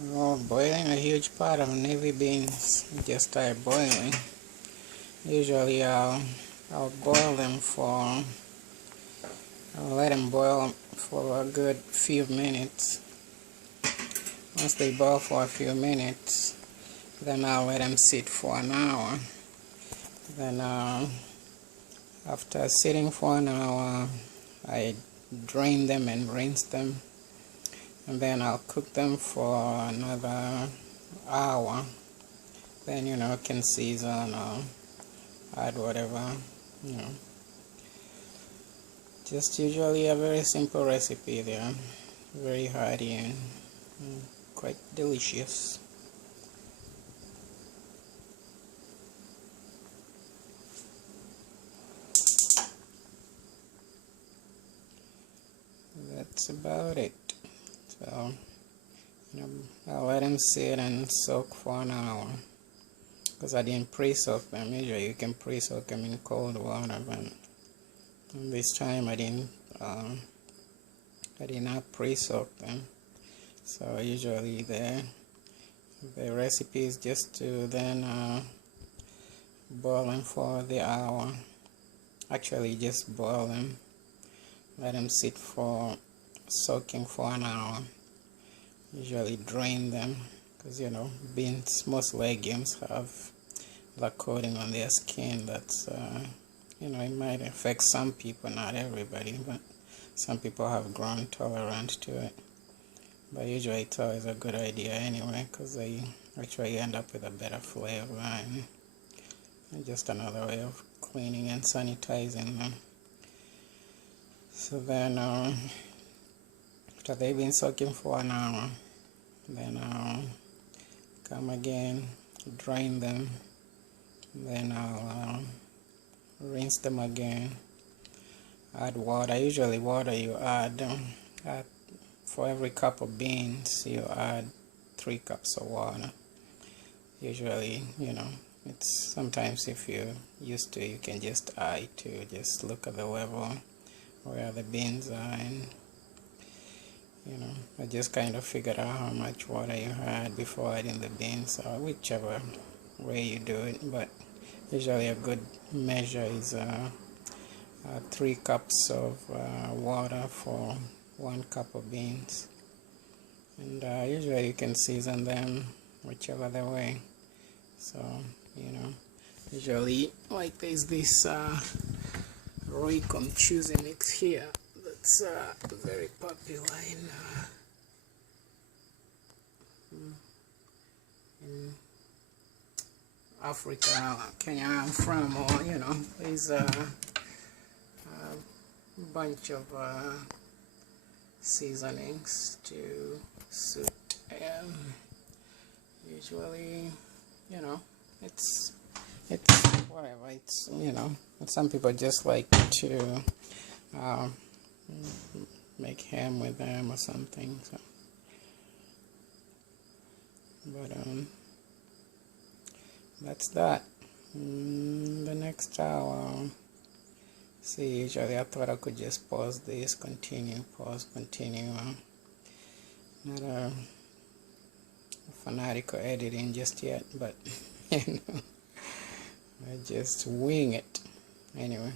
Oh, boiling a huge pot of navy beans. Just start boiling. Usually I'll boil them for, I'll let them boil for a good few minutes. Once they boil for a few minutes, then I'll let them sit for an hour. Then after sitting for an hour, I drain them and rinse them, and then I'll cook them for another hour. Then can season or add whatever, you know. Just usually a very simple recipe there, very hearty and quite delicious. That's about it. So I'll let them sit and soak for an hour, because I didn't pre-soak them. Usually you can pre-soak them in cold water, but this time I did not pre-soak them. So usually the recipe is just to then boil them for the hour. Actually, just boil them, let them sit for soaking for an hour. Usually drain them, because beans, most legumes have the coating on their skin that's it might affect some people, not everybody, but some people have grown tolerant to it. But usually it's always a good idea anyway, because they actually end up with a better flavor and just another way of cleaning and sanitizing them. So then after they've been soaking for an hour, then I'll come again, drain them, then I'll rinse them again, add water. Usually water you add for every cup of beans you add 3 cups of water. Usually, it's sometimes if you're used to it, you can just add to just look at the level where the beans are, and I just kind of figured out how much water you had before adding the beans, or whichever way you do it. But usually a good measure is 3 cups of water for 1 cup of beans. And usually you can season them whichever the way. So usually, like, there's this Raycon choosing mix here that's very popular in Africa, Kenya I'm from, or there's a bunch of seasonings to suit. Usually, it's whatever. It's some people just like to make ham with them or something. So, but that's that. The next hour. See, usually I thought I could just pause this, continue, pause, continue. Not a fanatical editing just yet, but I just wing it anyway.